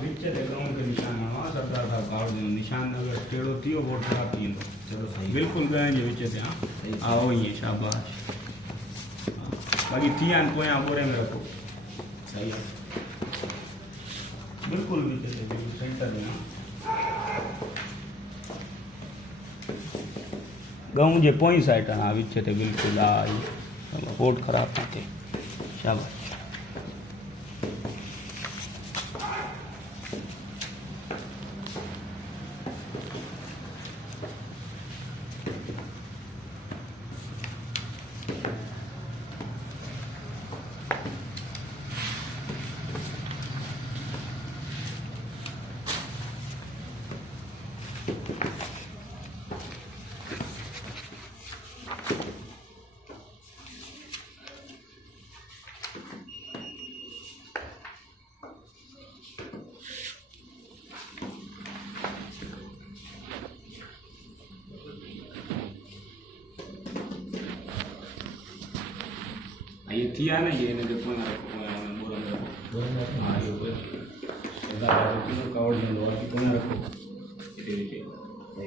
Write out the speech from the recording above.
विच ते ग्राउंड के निशान मानो सरदार साहब कावड़ जो निशान अगर टेढ़ो थियो बोर्ड खराब थी वेंदो। चलो सही बिल्कुल गए जे विच ते हां आओ ही शाबाश। बाकी थियान पोया बोरे में रखो सही है बिल्कुल विच ते बिल्कुल सेंटर में गाँव जे पोई साइड हाँ विच ते बिल्कुल बोर्ड खराब ना थे शाबाश। ये थिया ना ये ने देखो ना बोरा में रखो हाँ ये कोई सरदार साहब की कावड़ में लोहा की कोना रखो ये